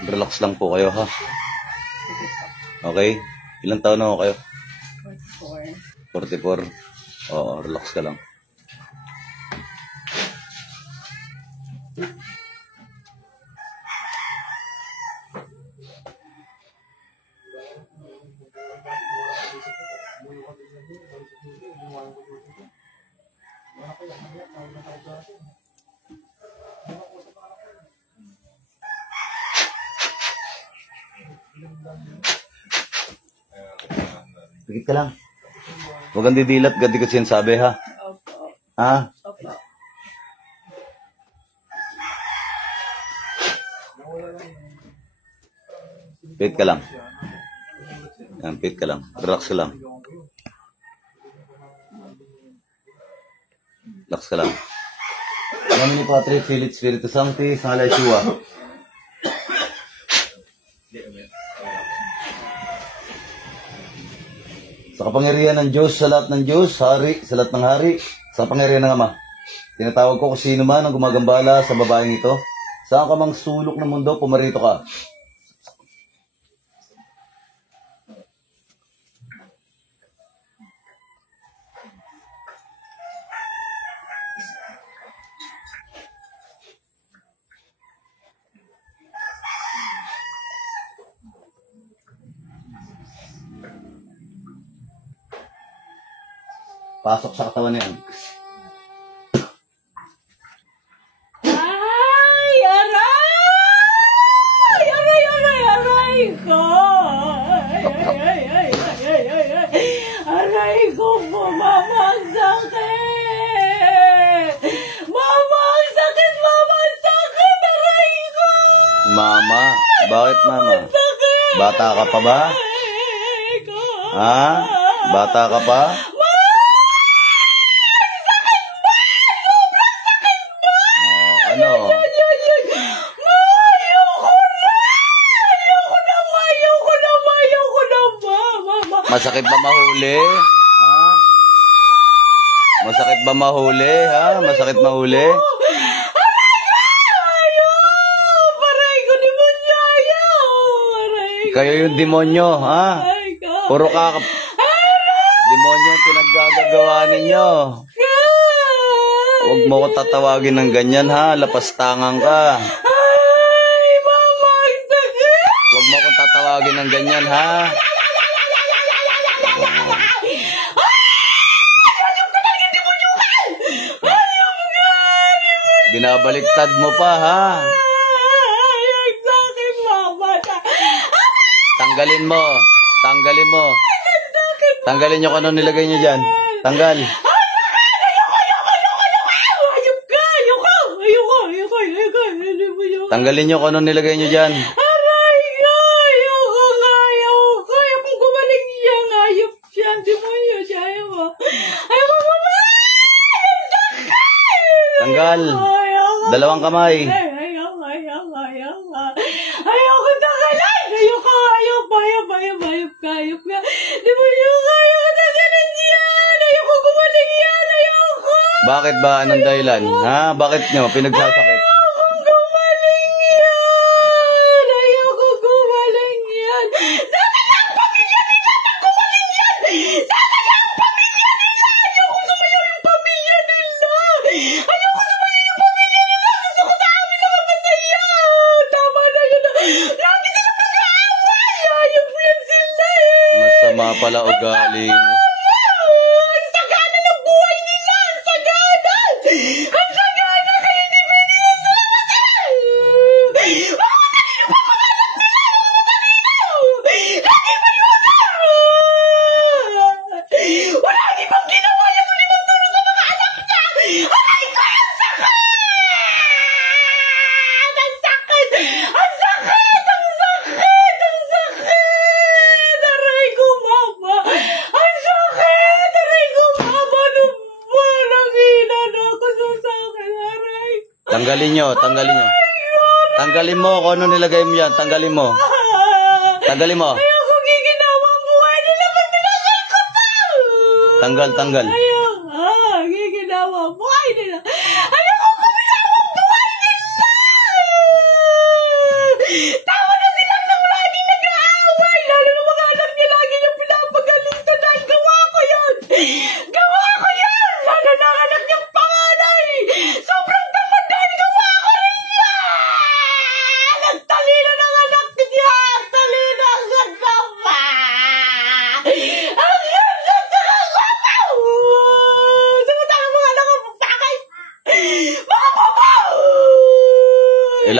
Relax lang po kayo, ha? Okay? Ilang taon na ho kayo? 44. 44. Oo, relax ka lang. Pikit ka lang. Huwag kang didilat, gandi ko sinasabi, ha? Opo. Ha? Opo. Pikit ka lang. Yan, pikit ka lang. Relax ka lang. Relax ka lang. Alam ni Patrick, Philip Spiritu Sancti, Sala Yeshua. Sa kapangyarihan ng Diyos, sa lahat ng Diyos, Hari, sa lahat ng Hari, sa kapangyarihan ng Ama. Tinatawag ko kung sino man ang gumagambala sa babaeng ito. Saan ka mang sulok ng mundo, pumarito ka. Pasok sa katawan niyan. Ay! Aray! Aray! Aray! Aray ko! Ay! Aray ko po, mama! Ang sakit! Mama! Ang sakit! Mama! Ang sakit! Aray ko! Mama? Bakit mama? Ang sakit! Bata ka pa ba? Aray ko! Ha? Bata ka pa? Ano? Masakit ba mahuli? Ha? Masakit ba mahuli? Ha? Masakit mahuli? Kayo yung demonyo, ha? Puro ka demonyo yung pinaggagawa ninyo. Huwag mo ko tatawagin ng ganyan, ha? Lapastangan ka. Ay, mama, ang sakit! Huwag mo ko tatawagin ng ganyan, ha? Binabaliktad mo pa, ha? Ay, ang sakit, mama. Tanggalin mo. Tanggalin mo. Tanggalin nyo kung ano nilagay nyo dyan. Tanggal. Tanggalin nyo kung ano nilagay nyo dyan. Aray ko! Ayoko nga! Ayoko! Ayoko gumaling siya! Ayop siya! Demonyo siya! Ayoko! Ayoko gumaling! Ang sakit! Tanggal. Ayoko! Dalawang kamay. Ayoko! Ayoko! Ayoko! Ayoko tanggalan! Ayoko! Ayoko! Ayoko! Ayoko! Ayoko! Ayoko! Demonyo ka! Ayoko tanggalan yan! Ayoko gumaling yan! Ayoko! Bakit ba? Anong dahilan? Ha? Bakit nyo pinagsasakit? Masama pala ugali mo. Ang sagana ng buhay nila! Ang sagana! Ang sagana! Kaya hindi binigyan sila masaya! Mga kanino pa mga anak nila! Mga kanino! Lagi pa yung wala hindi pang ginawa yung limang tulo sa mga anak niya! Aray ko! Ang sakit! Ang sakit! Ang sakit! Ang sakit! Ang sakit! Aray ko, mama! Ang sakit! Aray ko, mama! Nung walang hina na ako sa sakit! Aray ko! Tanggalin nyo. Tanggalin nyo. Tanggalin mo kung ano nilagay mo yan. Tanggalin mo. Tanggalin mo. Ayoko giginawa ang buhay nila! Ba't pinasal ko pa? Tanggal, tanggal. Ayoko giginawa ang buhay nila! Ayoko guminawa ang buhay nila! Tama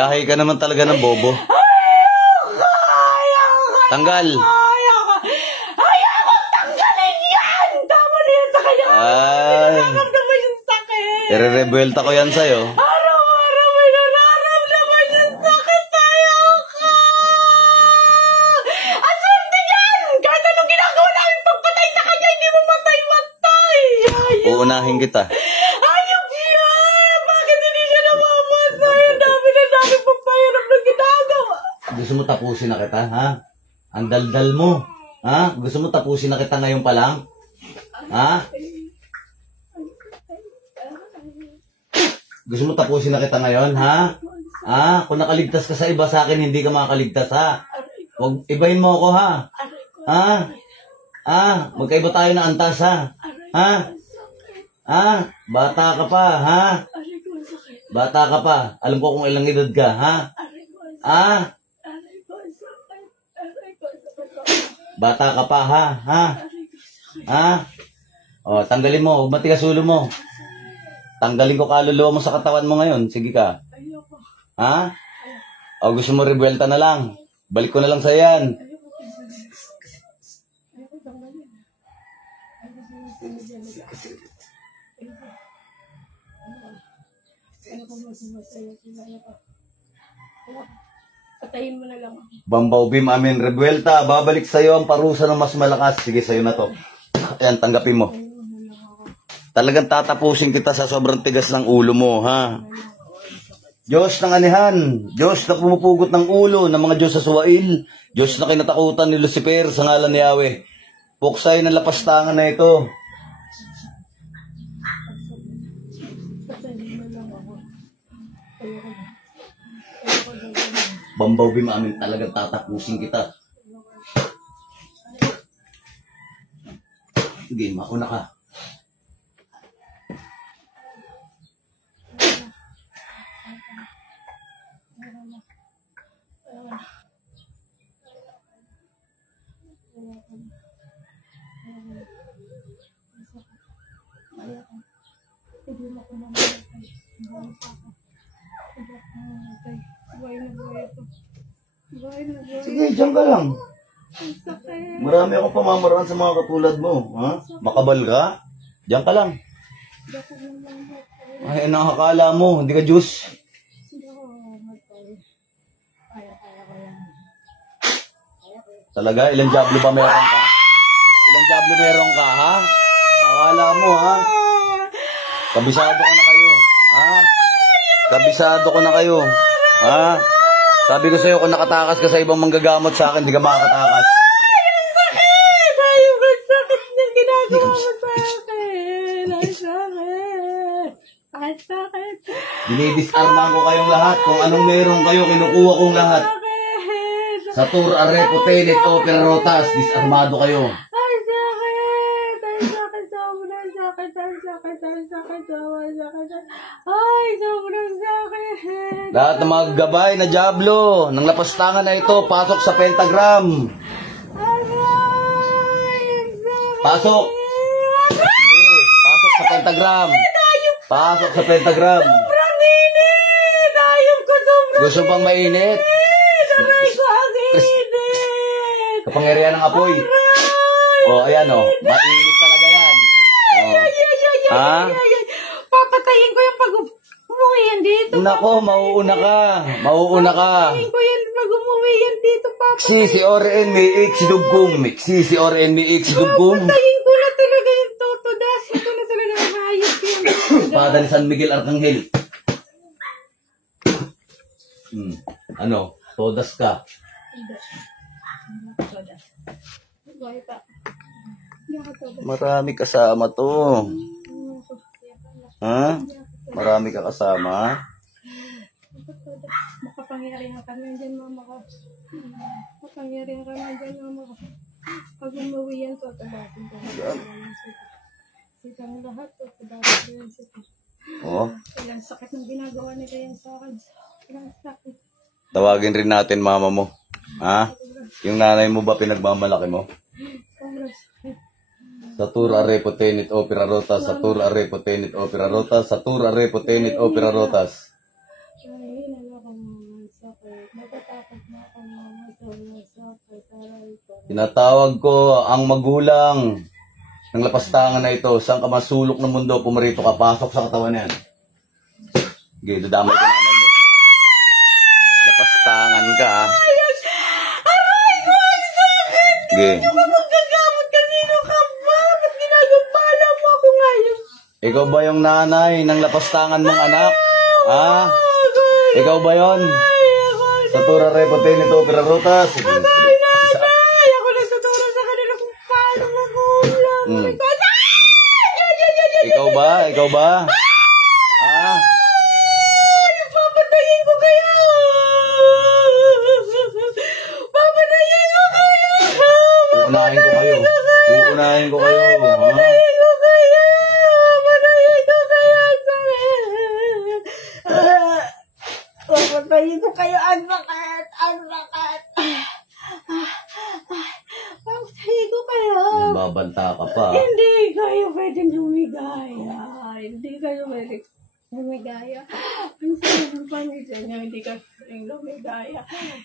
Lahi ka naman talaga ng bobo. Tanggal. Ayoko tanggalin yan! Tama na yan sa kanya. Ay. Nararamdaman yung sakit. Ire-rebuelta ko yan sa'yo. Araw-araw may nararamdaman yung sakit. Ayoko. Ang swerte niyan! Kahit anong ginagawa namin pagpatay sa kanya, hindi mo matay-matay. Ayoko. Uunahin kita. Ayok siya! Bakit hindi siya namamatay? Ang dami papayarap na ginagawa. Gusto mo tapusin na kita, ha? Ang daldal mo. Ha? Gusto mo tapusin na kita ngayon pa lang? Ha? Gusto mo tapusin na kita ngayon, ha? Ha? Kung nakaligtas ka sa iba, sa akin hindi ka makakaligtas, ha? Huwag ibahin mo ako, ha? Ha? Ha? Magkaiba tayo ng antas, ha? Ha? Ha? Bata ka pa, ha? Bata ka pa. Alam ko kung ilang edad ka, ha? Ha? Bata ka pa, ha? Ha? Ha? O, tanggalin mo. Huwag matigas ulo mo. Tanggalin ko kaluluwa mo sa katawan mo ngayon. Sige ka. Ha? O, gusto mo rebuelta na lang. Balik ko na lang sa yan. Patayin mo na lang ako. Bambaw Bim, amin, rebuelta. Babalik sa'yo ang parusa ng mas malakas. Sige, sa'yo na to. Ayan, tanggapin mo. Talagang tatapusin kita sa sobrang tigas ng ulo mo, ha? Diyos ng anihan. Diyos na pumupugot ng ulo ng mga Diyos sa suwail. Diyos na kinatakutan ni Lucifer sa ngalan ni Yahweh. Puksay ng lapastangan na ito. Bambaw Bim, amin, talagang tatapusin kita. Sige, mauna ka. Sige, dyan ka lang. Marami akong pamamaraan sa mga katulad mo. Ha? Makabal ka? Diyan ka lang. Ay, nakakala mo. Hindi ka Diyos. Talaga? Ilang jablo ba meron ka? Ilang jablo meron ka, ha? Akala mo, ha? Kabisado ko na kayo. Ha? Kabisado ko na kayo. Ha? Sabi ko sa'yo, kung nakatakas ka sa ibang manggagamot sa akin, di ka makakatakas. Ang sakit! Ayaw ang sakit niyang ginagawa mo sa akin. Ang sakit. Ang sakit. Dinidisarmahan ko kayong lahat. Kung anong meron kayo, kinukuha kong lahat. Sa Tour Arepo Tenet Opera Rotas, disarmado kayo. Ang sakit! Ang sakit! Sobrang sakit! Ang sakit! Ang sakit! Sobrang sakit! Ay, sobrang sakit! Lahat ng mga gabay na Diablo ng lapastangan na ito, pasok sa pentagram. Pasok! Sige, pasok sa pentagram. Pasok sa pentagram. Sobrang init! Ayaw ko sobrang Gusto pang mainit? aray ko ang init! Kapangyarihan ng apoy. O, ayan o. Mainit talaga yan. O. Ha? Papatayin ko yung pag-umuwi yan dito. Nako, mauuna ka. Mauuna ka. Papatayin ko yan pag umuwi yan dito, Papa. Si oren mi iksidugkum. Si oren mi iksidugkum. Papatayin ko na talaga yung totodasin ko na talaga ang hayop yan. Pada ni San Miguel Arcangel. Ano? Todas ka. Marami kasama to. Ha? Marami ka kasama. Makapangyarihan ka na dyan, Mama ko. Makapangyarihan ka na dyan, Mama ko. Pag umuwi yan, totodasin ko. Sikang lahat, totodasin ko yan sila. Oh. Ilang sakit ng ginagawa nila yan sa akin. Ilang sakit. Tawagin rin natin mama mo. Ha? Yung nanay mo ba pinagmamalaki mo? Sobrang sakit. Sa Tour Arepo Tenet Opera Rotas, sa Tour Arepo Tenet Opera Rotas, sa Tour Arepo Tenet Opera Rotas. Ay, naloko mo. Natatakot na ako, mama. Sobrang sakit. Aray ko. Tinatawag ko ang magulang ng lapastangan na ito. Saan ka masulok ng mundo, pumarito ka, pasok sa katawan yan. Sige, dadamay ka nanay mo. Lapastangan ka, ha? Aray ko, ang sakit! Sige. Hindi ko magkagamot kasi sino ka ba? Ba't ginagambala mo ako ngayon? Ikaw ba yung nanay ng lapastangan mong anak? Ha? Ikaw ba yon? Sa tura repote nito, pirarutas. Ay, ako nagtuturo sa kanila kung paano magulang. Hmm. Ikaw ba? Ikaw ba? Ha? Papatayin ko kayo! Papatayin ko kayo! Uunahin ko kayo. Uunahin ko kayo. Ha? Papatayin ko kayo! Papatayin ko kayo! Papatayin ko kayo! Ang sakit! Ang sakit! Papatayin ko kayo! Babanta ka pa. Hindi kayo pwedeng lumigaya. Hindi kayo pwedeng lumigaya. Ang sakit ng pamilya niyo, hindi kayo pwedeng lumigaya.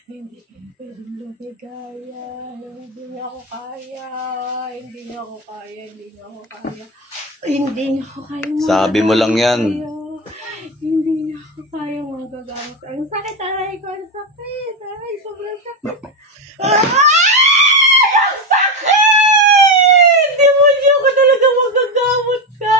Hindi kayo pwedeng lumigaya. Hindi niyo ako kaya. Hindi niyo ako kaya. Hindi niyo ako kaya. Hindi niyo ako kaya. Sabi mo lang yan. Hindi niyo ako kaya magagamot. Ang sakit, aray ko. Ang sakit. Aray, sobrang sakit. Ang sakit! Hindi mo niyo ako talaga magagamot ka.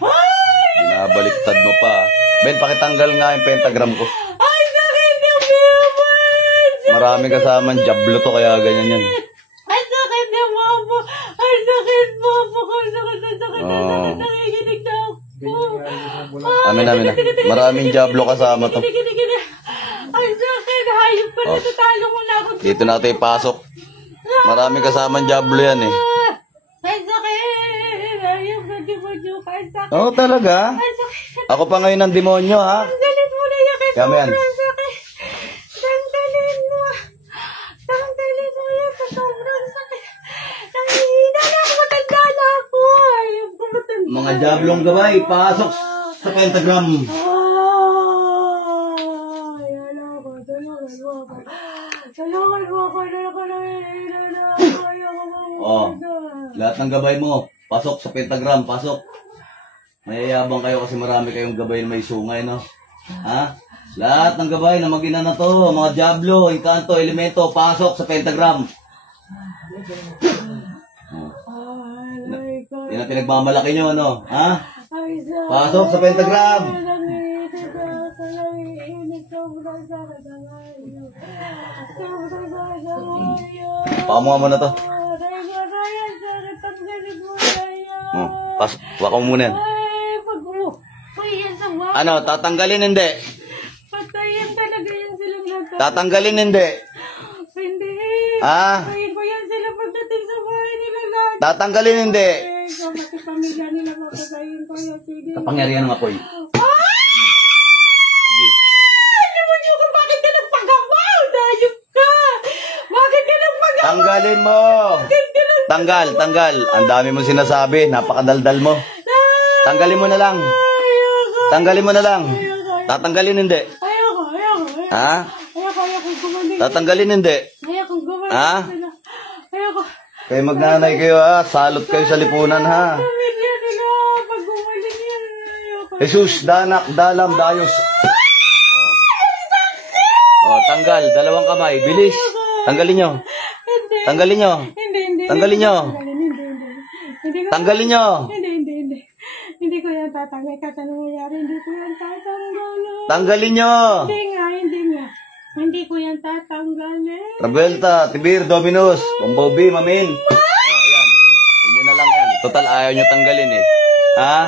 Ay! Binabaliktad mo pa. Ben, pakitanggal nga yung pentagram ko. Ay, sakit na naman! Marami kasamang jablo to, kaya ganyan yan. Ay, sakit na mama! Ay, sakit mama! Ang sakit na sakit na Oo. sakit. Nakikinig na ako. Amin na. Maraming jablo kasama to. Kini. Ang sakit! Hayop pa, Oh. natatalo mo na ako. Dito natin ipasok. Maraming kasamang jablo yan eh. Ay, sakit! Hayop na demonyo ka. Ay, sakit! Oo, talaga? Ay, sakit! Ako pa ngayon ang demonyo, ha? Tanggalin mo na yan kasi Kami yan. sobrang sakit. Tanggalin mo. Tanggalin mo yan sa sobrang sakit. Nangihina na ako. Matanda na ako. Ayaw ko matanda. Mga jablong gabay, pasok sa pentagram. Ay, ala ko. Tulungan mo ako. Tulungan mo ako. Nangihina na ako. Ayaw ko Oh, mamaganda. lahat ng gabay mo, pasok sa pentagram, pasok. Mayayabang kayo kasi marami kayong gabay na may sungay, no? Ha? Lahat ng gabay na mag-ina na to, mga diablo, inkanto, elemento, pasok sa pentagram. Ay, ko. Yan ang pinagmamalaki nyo, ano? Ha? Ay, sakit. Pasok sa pentagram. Nanginginig ako. Nanginginig. Sobrang sakit ang ayaw. Sobrang sakit ang ayaw. Pamuha mo na to. Aray ko, aray, ang sakit. Tanggalin mo na yan. Oh, waka mo muna yan. Ay, pag yan sa mga. Ano, tatanggalin hindi? Patayin talaga yan silang lahat. Tatanggalin hindi? Hindi. Ah? Patayin ko yan sila pagdating sa bahay nila lahat. Tatanggalin hindi? Eh, sa pamilya nila papatayin ko yan. Sige. Kapangyarihan ng apoy. Sige. Ano mo niyo kung bakit ka nagpagawa? Dayop ka! Bakit ka nagpagawa? Tanggalin mo! Bakit ka nag... Tanggal. Ang dami mong sinasabi, napakadaldal mo. Tanggalin mo na lang. Ayoko. Tanggalin mo na lang. Tatanggalin hindi? Ayoko. Ha? Ayoko gumaling. Tatanggalin hindi? Ayoko gumaling. Ha? Ayoko. Kayo magnanay kayo, ha? Salot kayo sa lipunan, ha? Pamilya nila. Pag gumaling yan. Ayoko. Jesus, danak, dalam, dayos. Oh, tanggal. Dalawang kamay. Bilis. Tanggalin nyo. Hindi. Tanggalin nyo. Hindi. Tanggalin nyo. Hindi ko. Tanggalin nyo. Hindi. Hindi ko yan tatanggal. Kahit anong mangyari, hindi ko yan tatanggalin. Tanggalin nyo. Hindi nga. Hindi ko yan tatanggalin. Rabuelta, Tibir, Dominos, Kumbobi, Mamin. Oh, ayan. Inyo na lang yan. Total, ayaw nyo tanggalin eh. Ha?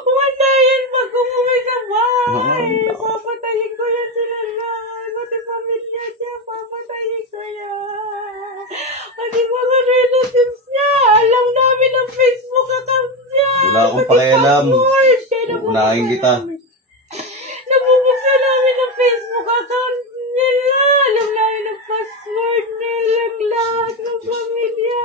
Umatayin pag umuwi sa bahay. Oo. Papatayin ko yan sila lahat. Pati pamilya niya, papatayin ko yan. Pati mga relatives niya. Alam namin ang Facebook account niya. Wala akong pakialam. Password. Kaya Unahin kita. Nabubuksan namin ang Facebook account nila. Alam namin ang password nila. Lahat ng pamilya.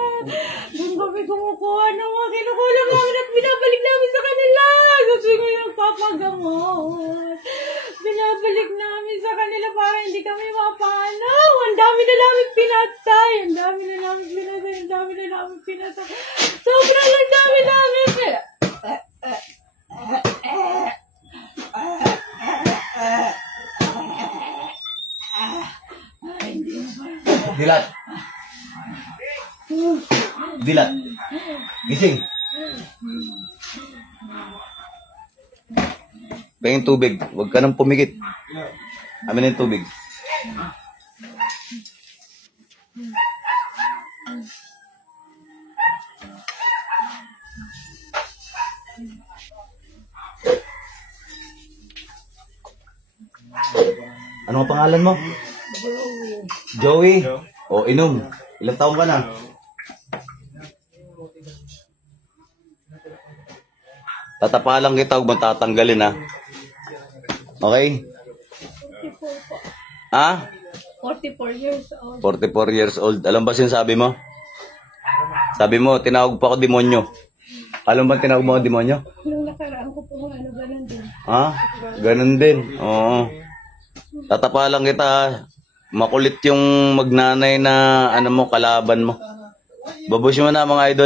Doon kami kumukuha ng mga kinukulang namin at binabalik namin sa kanila. Sa tuwing yung papagamot. Binabalik namin sa kanila para hindi kami mapano. Ang dami na namin pinatay. Ang dami na namin pinatay. Ang dami na namin pinatay. Sobrang ang dami namin pinatay. Dilat. Dilat. Gising. Pahingin tubig. Huwag ka nang pumikit. Amin yung tubig. Ano ang pangalan mo? Joey. O, inom. Ilang taon ka na? Tatapalan kita, huwag matatanggalin, ha? Okay? 44 po. Ha? 44 years old. 44 years old. Alam ba sinasabi mo? Sabi mo, tinawag pa ako demonyo. Alam ba tinawag mo ako demonyo? Nung nakaraan ko po, ganun din. Ha? Ganun din. Oo. Tatapalan kita, ha? Makulit yung magnanay na, ano mo, kalaban mo. Babusin mo na, mga idol.